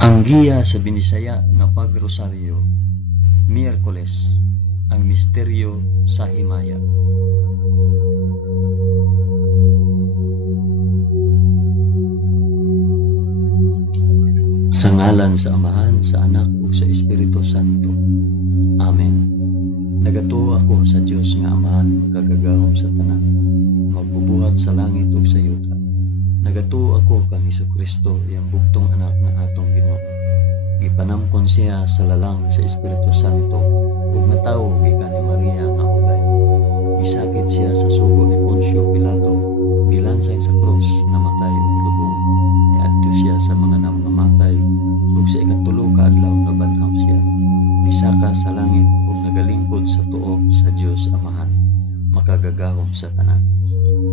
Ang giya sa Binisaya nga pagrosaryo, Miyerkules, ang misteryo sa himaya. Sa ngalan sa Amahan, sa Anak, ug sa Espiritu Santo. Amen. Nagatuo ako sa Dios nga Amahan, magkagagahom sa tanan, magbubuhat sa langit ug sa yuta. Nagatuo ako kang Hesukristo, iyang bugtong anak nga atong Ginoo. Gipanamkon siya sa lalang sa Espiritu Santo, ug natawo gikan ni Maria nga ulay. Gisakit siya sa sugo ni Poncio Pilato, gilansay sa krus, namatay ug lubong. Niadto siya sa mga namamatay, ug sa ikatulo ka adlaw nabanhaw siya. Misaka sa langit ug nagalingkod sa tuo sa Dios Amahan, makagagahom sa tanan.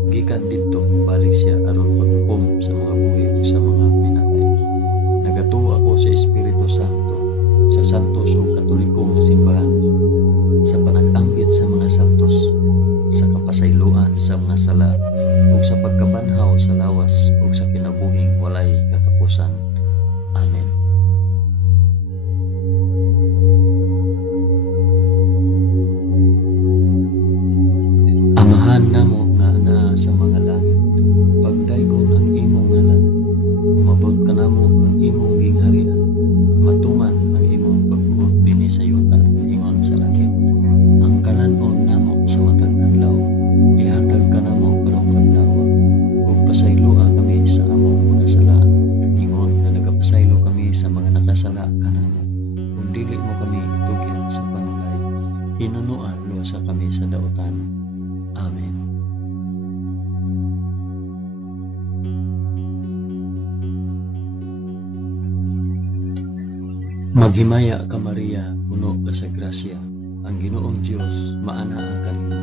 Gikan didto balik siya aron paghukom sa mga buhi ug sa mga pinatay. Nagatuo ako sa Espiritu Santo, sa santos ug katolikong nga simbahan, sa panag-anggit sa mga santos, sa kapasayloan sa mga sala, ug sa pagkabanhaw sa lawas ug sa kinabuhing walay katapusan. Amen. Amahan namo nga ana sa mga langit, pagdaygon ang imong ngalan, umabot ka namo ang imong gingharian, matuman ang imong pagbuot dinhi sa yuta, ingon sa langit. Ang kalanon namo sa matag adlaw, ihatag ka namo karong adlaw, ug pasayloa kami sa among mga sala, ingon nga nagapasaylo kami sa mga nakasala kanamo, ug dili mo kami itugyan sa panulay, hinunuan lusa kami sa dautan. Amen. Maghimaya ka Maria, puno ka sa grasya, ang Ginoong Dios maana ang kanimo.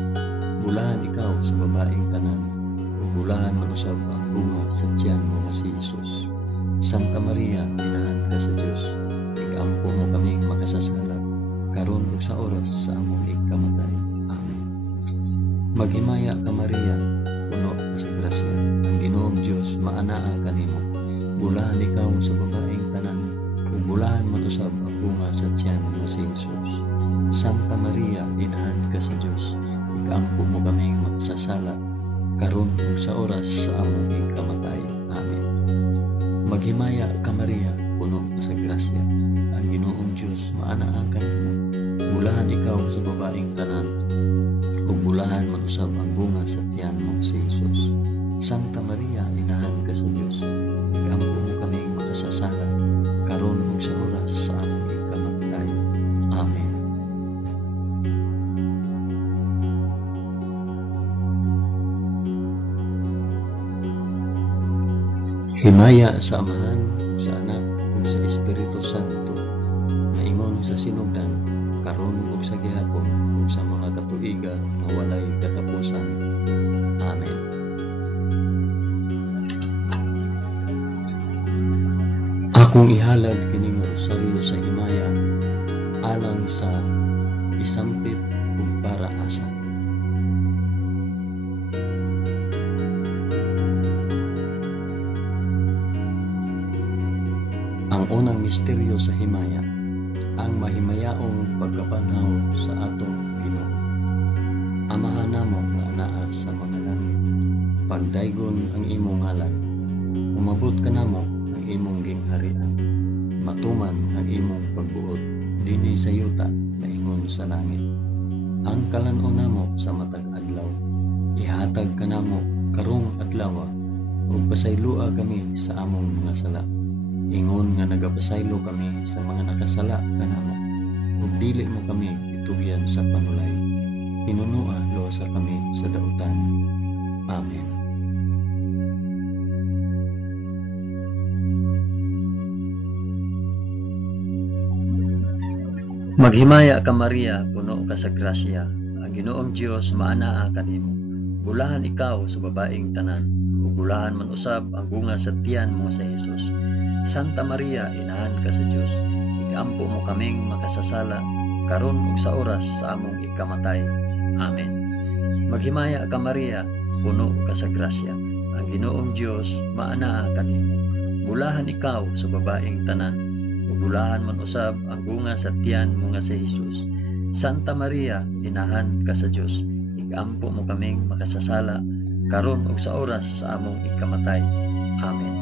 Bulahan ikaw sa babaeng tanan, ug bulahan manusab ang bunga sa tiyan mo nga si Jesus. Santa Maria, inahan ka sa Dios, igampo mo kaming makasasala, karon ug sa oras sa among ikamatay. Amen. Maghimaya ka Maria, puno ka sa grasya, ang Ginoong Dios maana ang kanimo. Bulahan ikaw sa babaeng tanan, ug bulahan matusab ang bunga sa tiyan mo si Jesus. Santa Maria, inahan ka sa Dios, igampo mo kaming makasasala, karon ug sa oras sa among ikamatay. Amen. Maghimaya ka Maria, puno ka sa grasya, ang Ginoong Dios maana ang kanimo. Bulahan ikaw sa babaeng tanan, ug bulahan matusab ang bunga sa tiyan mo si Jesus. Santa Maria, inahan ka sa Dios, igampo mo kaming makasasala, karon ug sa oras sa among ikamatay. Amen. Himaya sa Amahan, sa Anak, ug sa Espiritu Santo, maingon sa sinugdan, karon ug sa gihapon, ug sa mga katuigan nga walay katapusan. Amen. Akong ihalad kining rosaryo sa himaya, alang sa isampit ug para asa. Ang unang misteryo sa himaya, ang mahimayaong pagkabanhaw sa atong Ginoo. Amahan namo nga anaa sa mga langit, pagdaygon ang imong ngalan, umabot ka namo ang imong gingharian, matuman ang imong pagbuot dinhi sa yuta, naingon sa langit. Ang kalanon namo sa matag adlaw, ihatag ka namo karong adlaw, ug pasayloa kami sa among mga sala, ingon nga nagapasaylo kami sa mga nakasala kanamo, ug dili mo kami itugyan sa panulay, hinunua lusa kami sa dautan. Amen. Maghimaya ka Maria, puno ka sa grasya, ang Ginoong Dios maana ang kanimo. Bulahan ikaw sa babaeng tanan, ug bulahan man usab ang bunga sa tiyan mo sa Jesus. Santa Maria, inahan ka sa Dios, igampo mo kaming makasasala, karon ug sa oras sa among ikamatay. Amen. Maghimaya ka Maria, puno ka sa grasya, ang Ginoong Dios maana kanimo. Bulahan ikaw sa babaeng tanan, ug bulahan man usab ang bunga sa tiyan mo nga si Jesus. Santa Maria, inahan ka sa Dios, igampo mo kaming makasasala karon ug sa oras sa among ikamatay. Amen.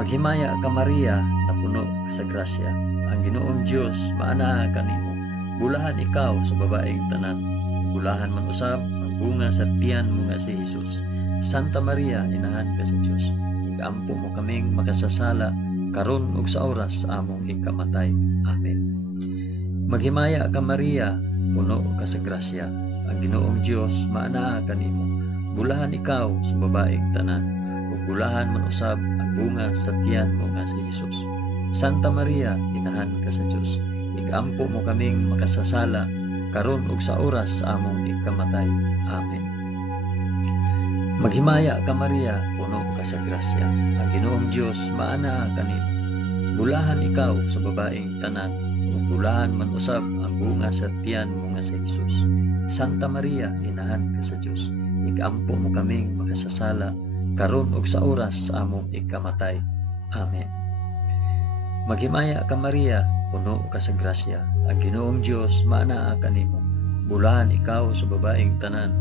Maghimaya ka Maria, na puno ka sa grasya. Ang Ginoong Dios maanaa kanimo. Bulahan ikaw sa babaeng tanan. Bulahan man usab ang bunga sa tiyan mo nga si Jesus. Santa Maria, inahan ka sa Dios, igampo mo kaming makasasala karon ug sa oras sa among ikamatay. Amen. Maghimaya ka Maria, puno ka sa grasya. Ang Ginoong Dios maanaa kanimo. Bulahan ikaw sa babaeng tanan, ug bulahan man usab ang bunga sa tiyan mo nga si Jesus. Santa Maria, inahan ka sa Dios, igampo mo kaming makasasala karon ug sa oras sa among ikamatay. Amen. Maghimaya ka Maria, puno ka sa grasya. Ang Ginoong Dios maanaa kanimo. Bulahan ikaw sa babaeng tanan, ug bulahan man usab ang bunga sa tiyan mo nga si Jesus. Santa Maria, inahan ka sa Dios, igampo mo kaming makasasala karon ug sa oras sa among ikamatay. Amen. Maghimaya ka Maria, puno ka sa grasya. Ang Ginoong Dios maanaa kanimo. Bulahan ikaw sa babaeng tanan,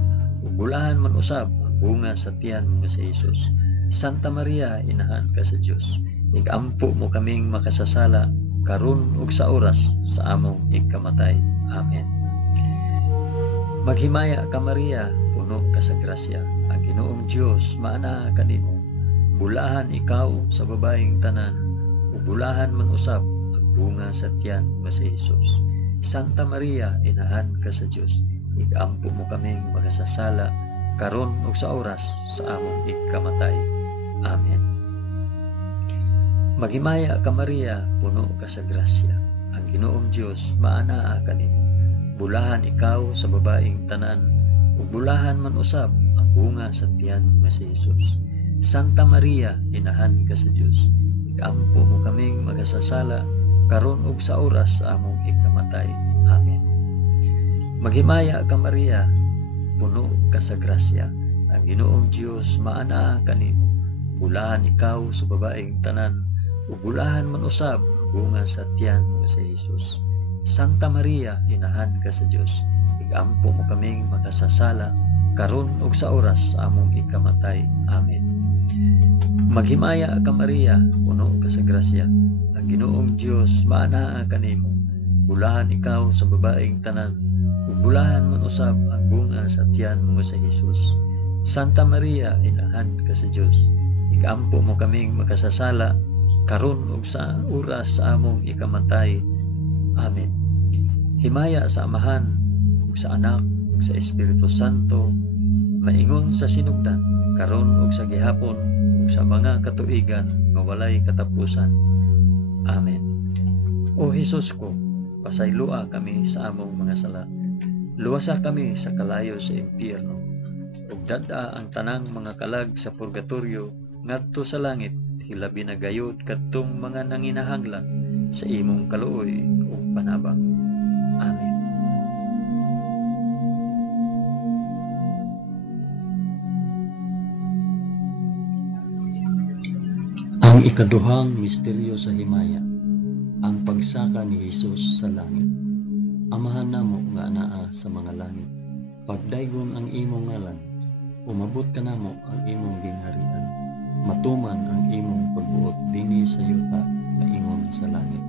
ug bulahan man usab ang bunga sa tiyan mo nga si Jesus. Santa Maria, inahan ka sa Dios, igampo mo kaming makasasala karon ug sa oras sa among ikamatay. Amen. Maghimaya ka Maria, puno ka sa grasya. Ang Ginoong Dios maanaa kanimo. Bulahan ikaw sa babaeng tanan, ug bulahan man usab ang bunga sa tiyan mo si Jesus. Santa Maria, inahan ka sa Dios, igampo mo kaming makasasala karon ug sa oras sa among ikamatay. Amen. Maghimaya ka Maria, puno ka sa grasya. Ang Ginoong Dios maanaa kanimo. Bulahan ikaw sa babaeng tanan, ug bulahan man usab ang bunga sa tiyan mo si Jesus. Santa Maria, inahan ka sa Dios, igampo mo kaming makasasala karon ug sa oras sa among ikamatay. Amen. Maghimaya ka Maria, puno ka sa grasya. Ang Ginoong Dios maanaa kanimo. Bulahan ikaw sa babaeng tanan, ug bulahan man usab ang bunga sa tiyan mo si Jesus. Santa Maria, inahan ka sa Dios, igampo mo kaming makasasala karon ug sa oras sa among ikamatay. Amen. Maghimaya ka Maria, puno ka sa grasya. Ang Ginoong Dios maanaa kanimo. Bulahan ikaw sa babaeng tanan, ug bulahan man usab ang bunga sa tiyan mo sa Jesus. Santa Maria, inahan ka sa Dios, igampo mo kaming makasasala karon ug sa oras sa among ikamatay. Amen. Himaya sa Amahan, ug sa Anak, ug sa Espiritu Santo, maingon sa sinugdan, karon ug sa gihapon, ug sa mga katuigan nga walay katapusan. Amen. O Hesus ko, pasaylua kami sa among mga sala. Luwasa kami sa kalayo sa impyerno, ug dad-a ang tanang mga kalag sa purgatorio ngadto sa langit, hilabi na gayud kadtong mga nanginahanglan sa imong kaluoy ug panabang. Amen. Ang ikaduhang misteryo sa himaya, ang pagsaka ni Jesus sa langit. Amahan namo nga anaa sa mga langit, pagdaygon ang imong ngalan, umabot ka namo ang imong gingharian, matuman ang imong pagbuot dinhi sa yuta nga ingon sa langit.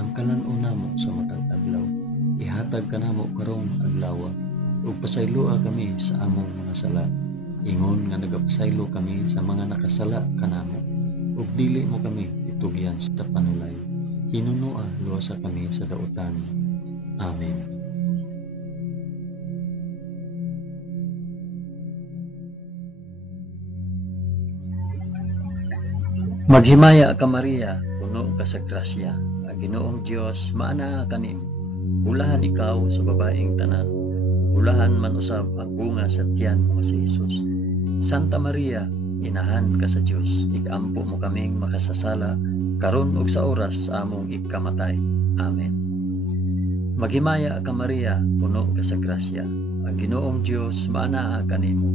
Ang kalan-on namo sa matag adlaw, ihatag ka namo karong adlaw, ug pasaylua kami sa among mga sala, ingon nga nagapasaylo kami sa mga nakasala kanamo, ug dili mo kami itugyan sa panulay, hinunua luwasa kami sa dautan. Amen. Maghimaya ka Maria, puno ka sa grasya. Ang Ginoong Dios maanaa kanimo. Bulahan ikaw sa babaeng tanan, bulahan man usab ang bunga sa tiyan mo si Jesus. Santa Maria, inahan ka sa Dios, igampo mo kaming makasasala karon ug sa oras sa among ikamatay. Amen. Maghimaya ka Maria, puno ka sa grasya. Ang Ginoong Dios maanaa kanimo.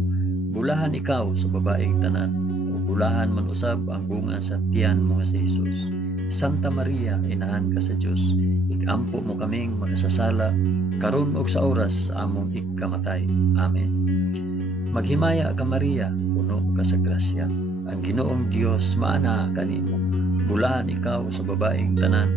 Bulahan ikaw sa babaeng tanan, ug bulahan man usab ang bunga sa tiyan mo si Jesus. Santa Maria, inahan ka sa Dios, igampo mo kaming makasasala, karon ug sa oras sa among ikamatay. Amen. Maghimaya ka Maria, puno ka sa grasya. Ang Ginoong Dios maana kanimo. Bulahan ikaw sa babaeng tanan,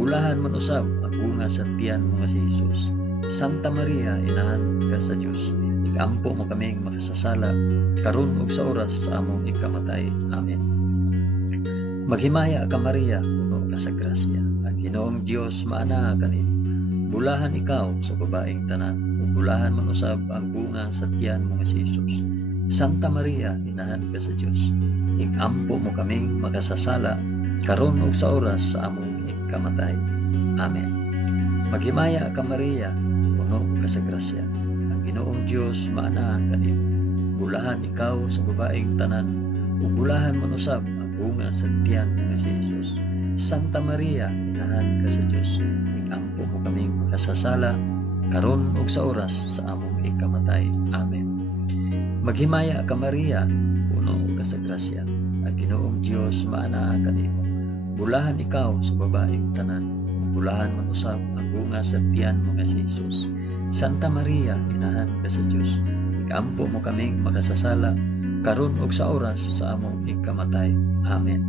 bulahan man usab ang bunga sa tiyan mo nga si Jesus. Santa Maria, inahan ka sa Dios, igampo mo kaming makasasala, karon ug sa oras sa among ikamatay. Amen. Maghimaya ka Maria, puno ka sa grasya. Ang Ginoong Dios maana kanimo. Bulahan ikaw sa babaeng tanan, ug bulahan man usab ang bunga sa tiyan mo nga si Jesus. Santa Maria, inahan ka sa Dios, igampo mo kaming makasasala, karon ug sa oras sa among ikamatay. Amen. Maghimaya ka Maria, puno ka sa grasya. Ang Ginoong Dios maana kanimo. Bulahan ikaw sa babaeng tanan, ug bulahan man usab ang bunga sa tiyan mo nga si Jesus. Santa Maria, inahan ka sa Dios, igampo mo kaming makasasala, karon ug sa oras sa among ikamatay. Amen. Maghimaya ka Maria, puno ka sa grasya. Ang Ginoong Dios maana kanimo. Bulahan ikaw sa babaeng tanan, bulahan man usab ang bunga sa tiyan mo nga si Jesus. Santa Maria, inahan ka sa Dios, igampo mo kaming makasasala, karon ug sa oras sa among ikamatay. Amen.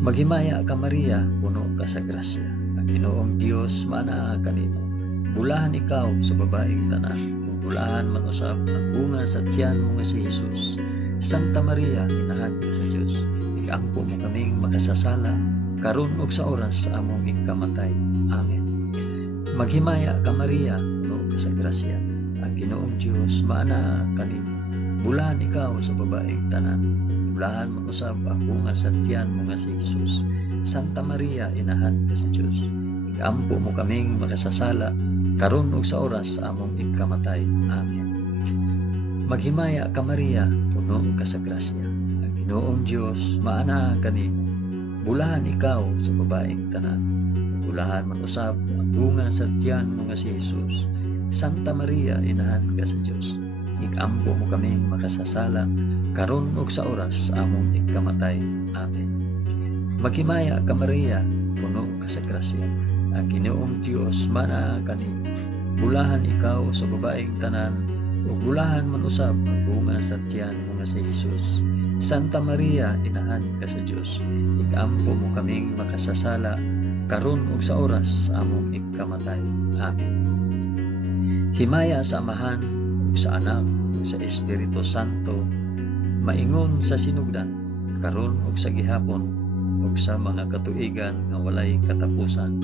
Maghimaya ka Maria, puno ka sa grasya. Ang Ginoong Dios maana kanimo. Bulahan ikaw sa babaeng tanan, bulahan man usab ang bunga sa tiyan mo nga si Jesus. Santa Maria, inahan ka sa Dios, igampo mo kaming makasasala, karon ug sa oras sa among ikamatay. Amen. Maghimaya ka Maria, puno ka sa grasya. Ang Ginoong Dios maana kanimo. Bulahan ikaw sa babaeng tanan, bulahan man usab ang bunga sa tiyan mo nga si Jesus. Santa Maria, inahan ka sa Dios, igampo mo kaming makasasala, karon ug sa oras sa among ikamatay. Amen. Maghimaya ka Maria, puno ka sa grasya. Ang Ginoong Dios maana kanimo. Bulahan ikaw sa babaeng tanan, bulahan man usab ang bunga sa tiyan mo nga si Jesus. Santa Maria, inahan ka sa Dios, igampo mo kaming makasasala, karon ug sa oras sa among ikamatay. Amen. Maghimaya ka Maria, puno ka sa grasya. Ang Ginoong Dios maana kanimo. Bulahan ikaw sa babaeng tanan, ug bulahan man usab ang bunga sa tiyan mo nga si Jesus. Santa Maria, inahan ka sa Dios, igampo mo kaming makasasala, karon ug sa oras sa among ikamatay. Amen. Himaya sa Amahan, ug sa Anak, ug sa Espiritu Santo, maingon sa sinugdan, karon ug sa gihapon, ug sa mga katuigan nga walay katapusan.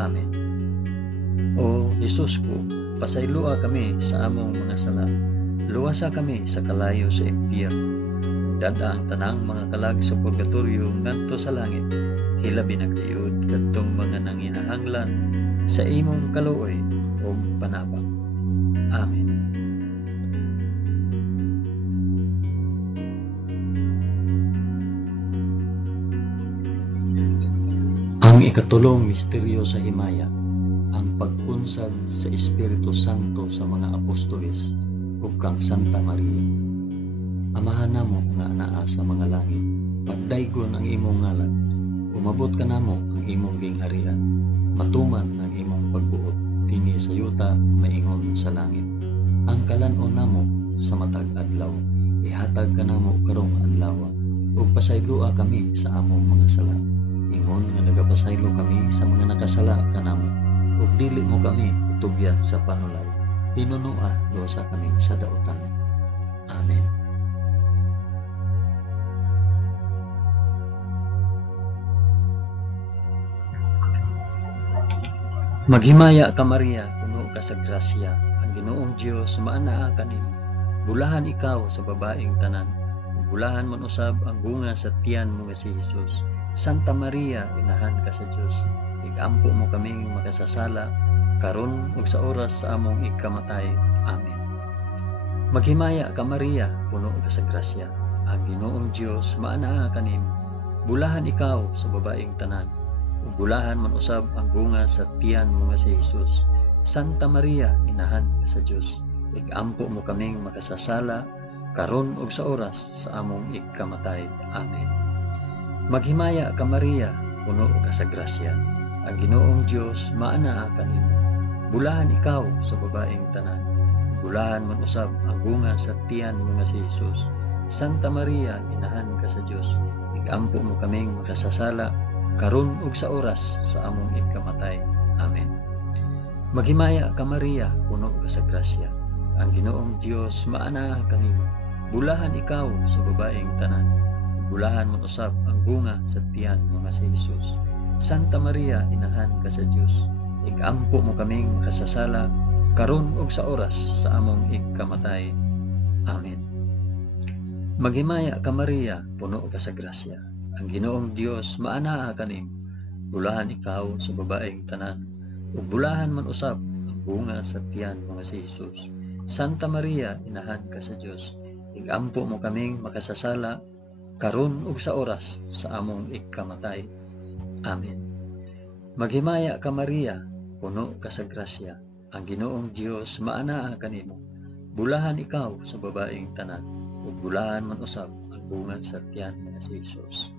Amen. O Jesus ko, pasaylua kami sa among mga sala. Luwasa kami sa kalayo sa impyerno. Dada ang tanang mga kalag sa purgatorio ngadto sa langit. Hilabi na kayod kadtong mga nanginahanglan sa imong kaluoy o panabang. Amen. Ang ikatulong misteryo sa himaya, ang pagpunsad sa Espiritu Santo sa mga apostoles ug kang Santa Maria. Amahan namo nga anaa sa mga langit, pagdaygon ang imong ngalan, umabot ka namo ang imong gingharian, matuman ang imong pagbuot dinhi sa yuta maingon sa langit. Ang kalan-on namo sa matag adlaw, ihatag ka namo karong adlaw, ug pasaylua kami sa among mga sala. Ingon nga nagapasaylo kami sa mga nakasala kanamo, ug dili mo kami itugyan sa panulay. Pinunua dosa kami sa dautan. Amen. Maghimaya ka Maria, puno ka sa grasya. Ang Ginoong Dios maanaa kanimo. Bulahan ikaw sa babaeng tanan, ug bulahan man usab ang bunga sa tiyan mo nga si Jesus. Santa Maria, inahan ka sa Dios, igampo mo kaming makasasala, karon ug sa oras sa among ikamatay. Amen. Maghimaya ka Maria, puno ka sa grasya. Ang Ginoong Dios maanaa kanimo. Bulahan ikaw sa babaeng tanan, ug bulahan man usab ang bunga sa tiyan mo nga si Jesus. Santa Maria, inahan ka sa Dios, igampo mo kaming makasasala, karon ug sa oras sa among ikamatay. Amen. Maghimaya ka Maria, puno ka sa grasya. Ang Ginoong Dios maanaa kanimo. Bulahan ikaw sa babaeng tanan. Bulahan man usab ang bunga sa tiyan mo nga si Jesus. Santa Maria, inahan ka sa Dios. Igampo mo kaming makasasala karon ug sa oras sa among ikamatay. Amen. Maghimaya ka Maria, puno ka sa grasya. Ang Ginoong Dios maanaa kanimo. Bulahan ikaw sa babaeng tanan. Bulahan mo usab ang bunga sa tiyan mo nga si Jesus. Santa Maria, inahan ka sa Dios. Igampo mo kaming makasasala karon ug sa oras sa among ikamatay. Amen. Maghimaya ka Maria, puno ka sa grasya. Ang Ginoong Dios maanaa kanimo. Bulahan ikaw sa babaeng tanan. Ug bulahan man usab ang bunga sa tiyan mo nga si Jesus. Santa Maria, inahan ka sa Dios. Igampo mo kaming makasasala karon ug sa oras sa among ikamatay. Amen. Maghimaya ka Maria, puno ka sa grasya. Ang Ginoong Dios maanaa kanimo. Bulahan ikaw sa babaeng tanan. Ug bulahan man usab ang bunga sa tiyan nga si Jesus.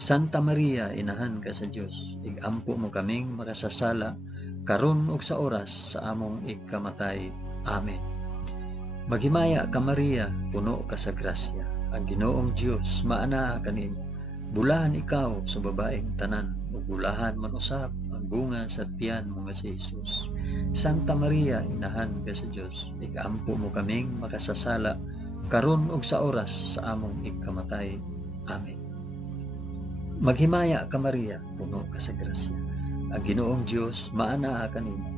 Santa Maria, inahan ka sa Dios. Igampo mo kaming makasasala karon ug sa oras sa among ikamatay. Amen. Maghimaya ka Maria, puno ka sa grasya. Ang Ginoong Dios maanaa kanimo. Bulahan ikaw sa babaeng tanan. Ug bulahan man usab ang bunga sa tiyan mo nga si Jesus. Santa Maria, inahan ka sa Dios. Igampo mo kaming makasasala karon ug sa oras sa among ikamatay. Amen. Maghimaya ka Maria, puno ka sa grasya. Ang Ginoong Dios maanaa kanimo.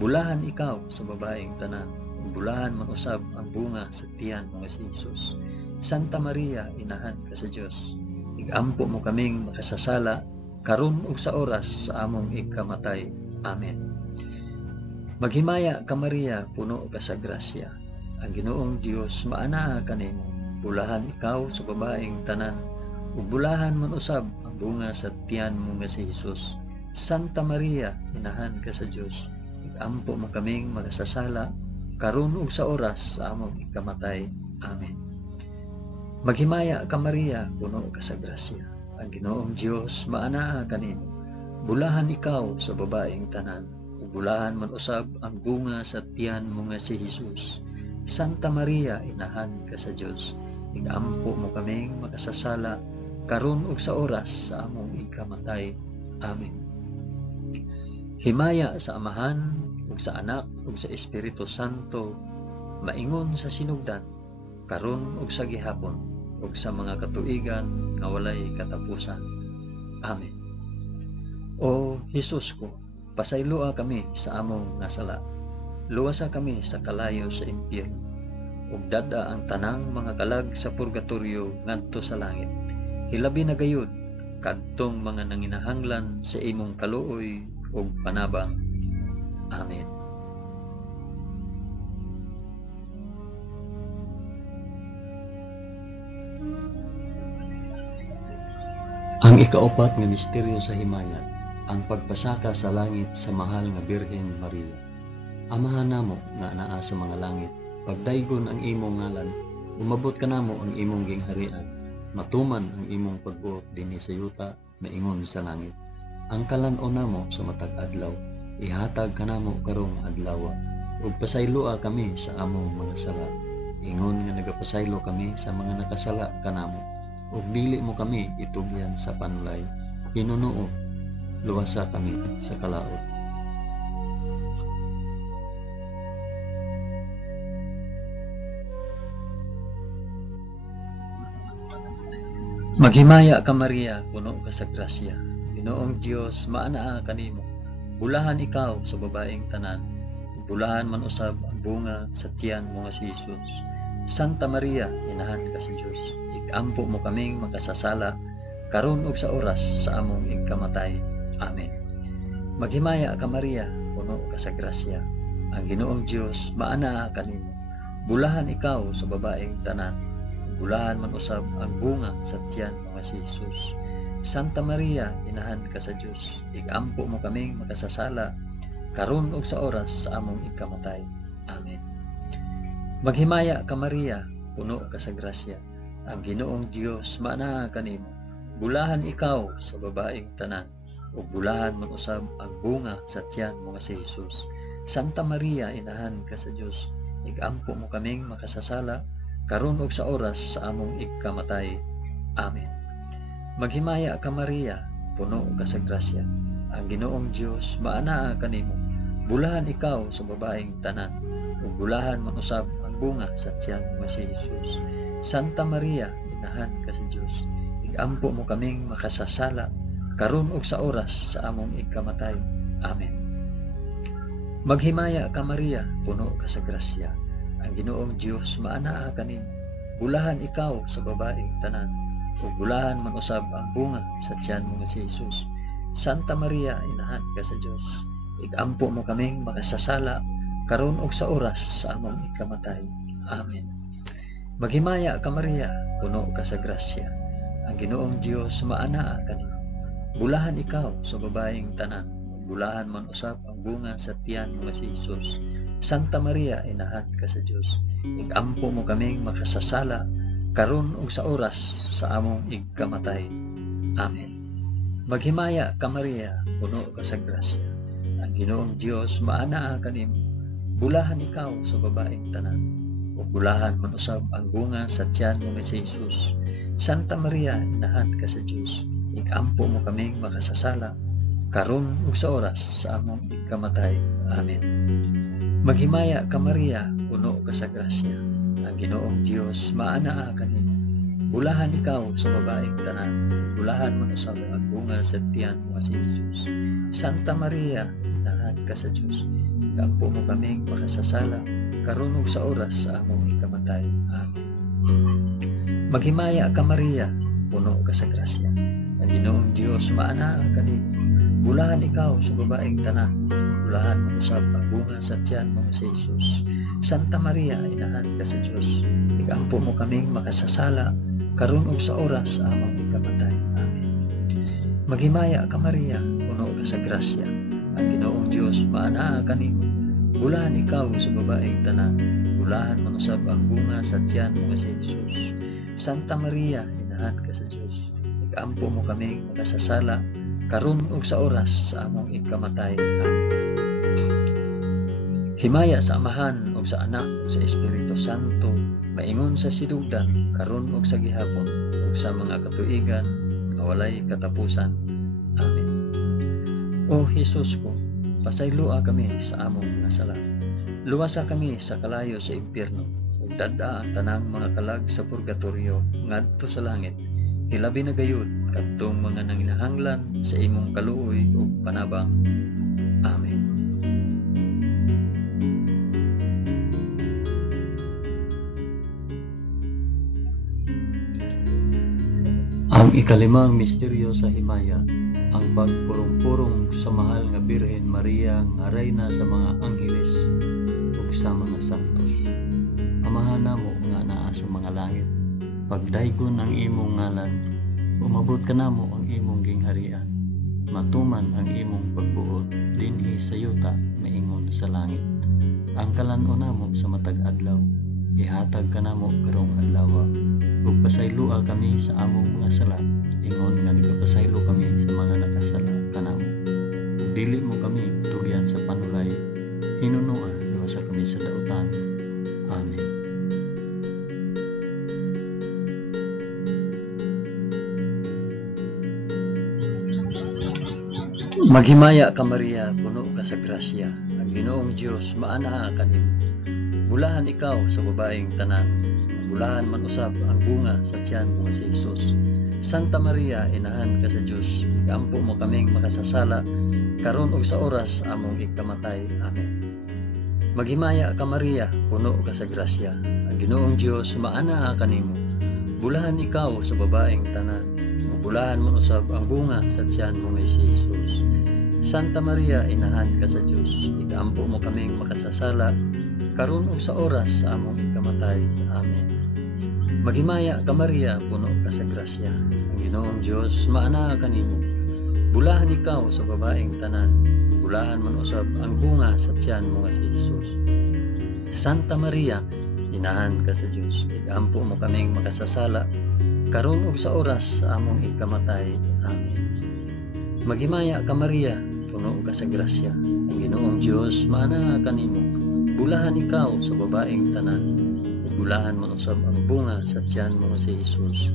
Bulahan ikaw sa babaeng tanan. Ug bulahan man usab ang bunga sa tiyan mo nga si Jesus. Santa Maria, inahan ka sa Dios. Igampo mo kaming makasasala karon ug sa oras sa among ikamatay. Amen. Maghimaya ka Maria, puno ka sa grasya. Ang Ginoong Dios maanaa kanimo. Bulahan ikaw sa babaeng tanan. Ug bulahan man usab ang bunga sa tiyan mo nga si Jesus. Santa Maria, inahan ka sa Dios. Igampo mo kaming makasasala karon ug sa oras sa among ikamatay. Amen. Maghimaya ka Maria, puno ka sa grasya. Ang Ginoong Dios maanaa kanimo. Bulahan ikaw sa babaeng tanan. Ug bulahan man usab ang bunga sa tiyan mo nga si Jesus. Santa Maria, inahan ka sa Dios. Igampo mo kaming makasasala karon ug sa oras sa among ikamatay. Amen. Himaya sa Amahan ug sa Anak ug sa Espiritu Santo, maingon sa sinugdan, karon ug sa gihapon, ug sa mga katuigan nga walay katapusan. Amen. O Hesus ko, pasayloa kami sa among nga sala. Luwasa kami sa kalayo sa impyerno, ug dada ang tanang mga kalag sa purgatorio ngadto sa langit. Hilabi na gayud kadtong mga nanginahanglan sa imong kaluoy ug panabang. Amen. Ang ikaapat nga misteryo sa himayat, ang pagpasaka sa langit sa mahal nga Birhen Maria. Amahan namo nga anaa sa mga langit, pagdaygon ang imong ngalan, umabot ka namo ang imong gingharian, matuman ang imong pagbuot dinhi sa yuta maingon sa langit. Ang kalan-on namo sa matag adlaw, ihatag ka namo karong adlaw, ug pasayloa kami sa among mga sala. Ingon nga nagapasaylo kami sa mga nakasala kanamo, ug dili mo kami itugyan sa panulay. Hinunoo, luwasa kami sa kalaot. Maghimaya ka Maria, puno ka sa grasya. Ginoong Dios maanaa kanimo. Bulahan ikaw sa babaeng tanan. Bulahan man usab ang bunga sa tiyan mo nga si Jesus. Santa Maria, inahan ka sa Dios. Igampo mo kaming makasasala karon ug sa oras sa among ikamatay. Amen. Maghimaya ka Maria, puno ka sa grasya. Ang Ginoong Dios maanaa kanimo. Bulahan ikaw sa babaeng tanan. Bulahan man usab ang bunga sa tiyan mo nga si Jesus. Santa Maria, inahan ka sa Dios. Igampo mo kaming makasasala karon ug sa oras sa among ikamatay. Amen. Maghimaya ka Maria, puno ka sa grasya. Ang Ginoong Dios maanaa kanimo. bulahan ikaw sa babaeng tanan, ug bulahan man usab ang bunga sa tiyan mo nga si Jesus. Santa Maria, inahan ka sa Dios, igampo mo kaming makasasala, karon ug sa oras sa among igkamatay. Amen. Maghimaya ka Maria, puno ka sa grasya, ang Ginoong Dios maanaa kanimo. Bulahan ikaw sa babaeng tanan, ug bulahan man usab ang bunga sa tiyan mo nga si Jesus. Santa Maria, inahan ka sa Dios, igampo mo kaming makasasala, karon ug sa oras sa among igkamatay. Amen. Maghimaya ka Maria, puno ka sa grasya, ang Ginoong Dios maanaa kanimo. Bulahan ikaw sa babaeng tanan, ug bulahan man usab ang bunga sa tiyan mo nga si Jesus. Santa Maria, inahan ka sa Dios, igampo mo kaming makasasala, karon ug sa oras sa among igkamatay. Amen. Maghimaya ka Maria, puno ka sa grasya, ang Ginoong Dios maanaa kanimo. Bulahan ikaw sa babaeng tanan, bulahan man usab ang bunga sa tiyan mo nga si Jesus. Santa Maria, inahan ka sa Dios, igampo mo kaming makasasala, karon ug sa oras sa among igkamatay. Amen. Maghimaya ka Maria, puno ka sa grasya, ang Ginoong Dios maanaa kanimo. Bulahan ikaw sa babaeng tanan, ug bulahan man usab ang bunga sa tiyan mo nga si Jesus. Santa Maria, inahan ka sa Dios, igampo mo kaming makasasala, karon ug sa oras sa among igkamatay. Amen. Maghimaya ka Maria, puno ka sa grasya, ang Ginoong Dios maanaa kanimo. Bulahan ikaw sa babaeng tanan, bulahan man usab ang bunga sa tiyan mo nga si Jesus. Santa Maria, inahan ka sa Dios, igampo mo kaming makasasala, karon ug sa oras sa among ikamatay. Amen. Maghimaya ka Maria, puno ka sa grasya, ang Ginoong Dios maanaa kanimo. Bulahan ikaw sa babaeng tanan, bulahan man usab ang bunga sa tiyan mo nga si Jesus. Santa Maria, inahan ka sa Dios, igampo mo kaming makasasala, karon ug sa oras sa among ikamatay. Amen. Maghimaya ka Maria, puno ka sa grasya, ang Ginoong Dios maanaa kanimo. Bulahan ikaw sa babaeng tanan, bulahan man usab ang bunga sa tiyan mo nga si Jesus. Santa Maria, inahan ka sa Dios, igampo mo kaming makasasala, karon ug sa oras sa among igkamatay. Amen. Himaya sa Amahan ug sa Anak ug sa Espiritu Santo, maingon sa sidugdan, karon ug sa gihapon, ug sa mga katuigan nga walay katapusan. Amen. O Jesus ko, pasaylua kami sa among mga sala. Luwasa kami sa kalayo sa impyerno, ug dad-a ang tanang mga kalag sa purgatorio ngadto sa langit. Hilabi na gayud kadtong mga nanginahanglan sa imong kaluoy ug panabang. Amen. Ang ikalimang misteryo sa himaya, ang pagpurong-purong sa mahal nga Birhen Maria nga reyna sa mga angheles ug sa mga santos. Amahan namo nga naa sa mga langit, pagdaygon ang imong ngalan, umabot ka namo ang imong gingharian, matuman ang imong pagbuot dinhi sa yuta maingon sa langit. Ang kalan-on namo sa matag adlaw, ihatag ka namo karong adlaw, ug pasaylua kami sa among mga sala, ingon nga nagapasaylo kami sa mga nakasala kanamo. Ug dili mo kami tugyan sa panulay, hinunoa luwasa kami sa dautan. Amen. Maghimaya ka Maria, puno ka sa grasya, ang Ginoong Dios maanaa kanimo. Bulahan ikaw sa babaeng tanan, bulahan man usab ang bunga sa tiyan mo si Jesus. Santa Maria, inahan ka sa Dios, igampo mo kaming makasasala, karon ug sa oras sa among ikamatay. Amen. Maghimaya ka Maria, puno ka sa grasya, ang Ginoong Dios maanaa kanimo. Bulahan ikaw sa babaeng tanan, bulahan man usab ang bunga sa tiyan mo si Jesus. Santa Maria, inahan ka sa Dios, igampo mo kaming makasasala, karon ug sa oras sa among ikamatay. Amen. Maghimaya ka Maria, puno ka sa grasya, ang Ginoong Dios maanaa kanimo. Bulahan ikaw sa babaeng tanan, bulahan man usab ang bunga sa tiyan mo si Jesus. Santa Maria, inahan ka sa Dios, igampo mo kaming makasasala, karon ug sa oras sa among ikamatay. Amen. Maghimaya ka Maria, puno ka sa grasya, ang Ginoong Dios maana kanimo. Bulahan ikaw sa babaeng tanan, ug bulahan man usab ang bunga sa tiyan mo si Jesus.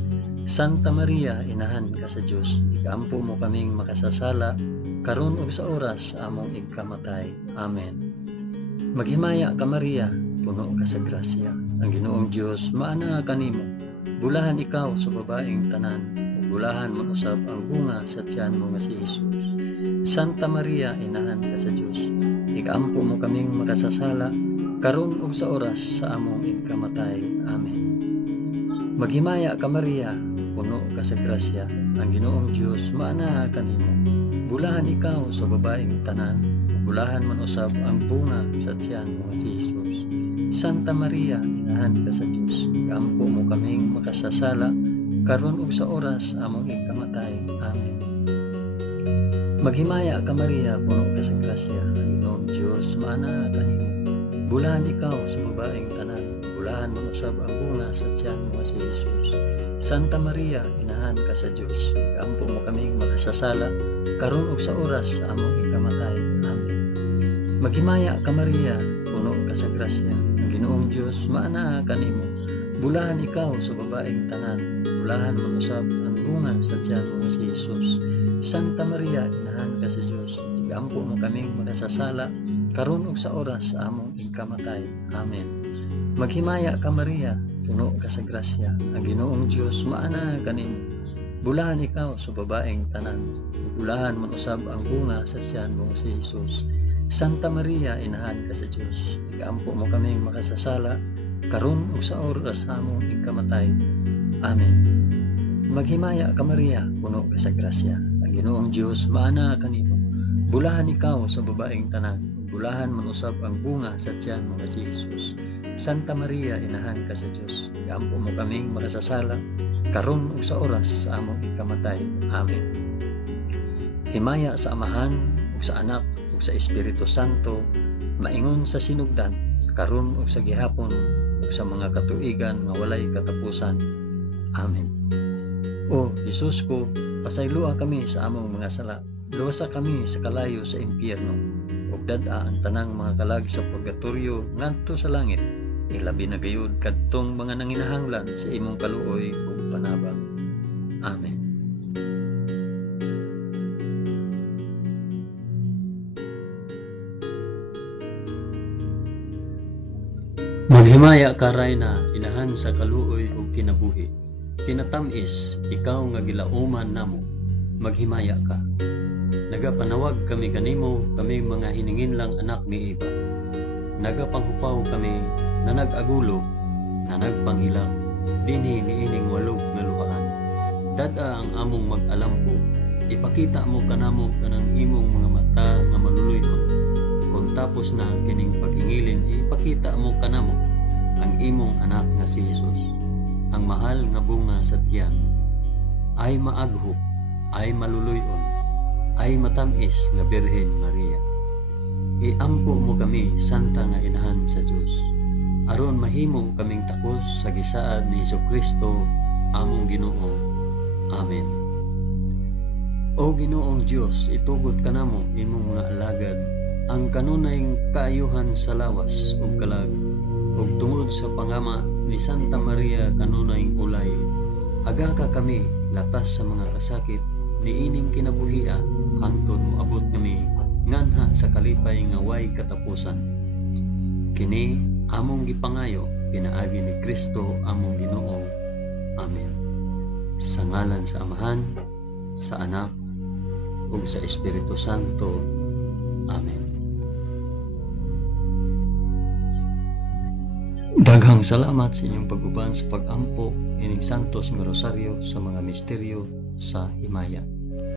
Santa Maria, inahan ka sa Dios, igaampo mo kaming makasasala, karon ug sa oras sa among ikamatay. Amen. Maghimaya ka Maria, puno ka sa grasya, ang Ginoong Dios maana kanimo. Bulahan ikaw sa babaeng tanan, ug bulahan man usab ang bunga sa tiyan mo nga si Jesus. Santa Maria, inahan ka sa Dios, igaampo mo kaming makasasala, karon ug sa oras sa among ikamatay. Amen. Maghimaya ka Maria, puno ka sa grasya, ang Ginoong Dios maana kanimo. Bulahan ikaw sa babaeng tanan, bulahan man usab ang bunga sa tiyan mo si Jesus. Santa Maria, inahan ka sa Dios, igaampo mo kaming makasasala, karon ug sa oras sa among ikamatay. Amen. Maghimaya ka Maria, puno ka sa grasya, ang Ginoong Dios maana kanimo. Bulahan ikaw sa babaeng tanan, bulahan man usab ang bunga sa tiyan mo si Jesus. Santa Maria, inahan ka sa Dios, igaampo mo kaming makasasala, karon ug sa oras sa among ikamatay. Amen. Maghimaya ka Maria, puno ka sa grasya, ang Ginoong Dios maana kanimo. Bulahan ikaw sa babaeng tanan, bulahan man usab ang bunga sa tiyan mo si Jesus. Santa Maria, inahan ka sa Dios, igaampo mo kaming makasasala, karon ug sa oras sa among ikamatay. Amen. Maghimaya ka Maria, puno ka sa grasya, ang Ginoong Dios maana kanimo. Bulahan ikaw sa babaeng tanan, bulahan man usab ang bunga sa tiyan mo si Jesus. Santa Maria, inahan ka sa Dios, igaampo mo kaming makasasala, karon ug sa oras sa among ikamatay. Amen. Maghimaya ka Maria, puno ka sa grasya, ang Ginoong Dios maana kanimo. Bulahan ikaw sa babaeng tanan, bulahan man usab ang bunga sa tiyan mo si Jesus. Santa Maria, inahan ka sa Dios, igaampo mo kaming makasasala, karon ug sa oras sa among ikamatay. Amen. Himaya sa Amahan ug sa Anak ug sa Espiritu Santo, maingon sa sinugdan, karon ug sa gihapon ug sa mga katuigan nga walay katapusan. Amen. O Jesus ko, pasayloa kami sa among mga sala, luwasa kami sa kalayo sa impyerno, ug dad-a ang tanang mga kalag sa purgatorio ngadto sa langit, ilabi na gayud kadtong mga nanginahanglan sa imong kaluoy ug panabang. Amen. Maghimaya ka Rayna, inahan sa kaluoy ug kinabuhi. Tinatamis, ikaw nga gilauman namo, maghimaya ka. Nagapanawag kami kanimo, kami mga hininginlang anak ni Eva. Nagapanghupaw kami, na nag-agulo, na nagpanghilak, dinhi niining walog nga luhaan. Dada ang among mag-alampo, ipakita mo kanamo kanang imong mga mata nga maluluyon. Kung tapos na kining paghingilin, ipakita mo kanamo ang imong anak nga si Jesus. Ang mahal nga bunga sa tiyan, ay maaghok, ay maluluyon, ay matamis nga Birhen Maria. Iampo mo kami, Santa nga Inahan sa Dios, aron mahimo kaming takos sa gisaad ni Jesucristo, among Ginoo. Amen. O Ginoong Dios, itugot kanamo imong mga alagad, ang kanunayng kaayuhan sa lawas ug kalag, ug tungod sa pangama ni Santa Maria kanunayng ulay, aga ka kami latas sa mga kasakit niining kinabuhia, hangtod moabot kami nganha sa kalipay nga way katapusan. Kini among gipangayo pinaagi ni Kristo among Ginoo. Amen. Sa ngalan sa Amahan, sa Anak, ug sa Espiritu Santo. Amen. Daghang salamat sa inyong pag-uban sa pag-ampo ining santos nga rosaryo sa mga misteryo sa himaya.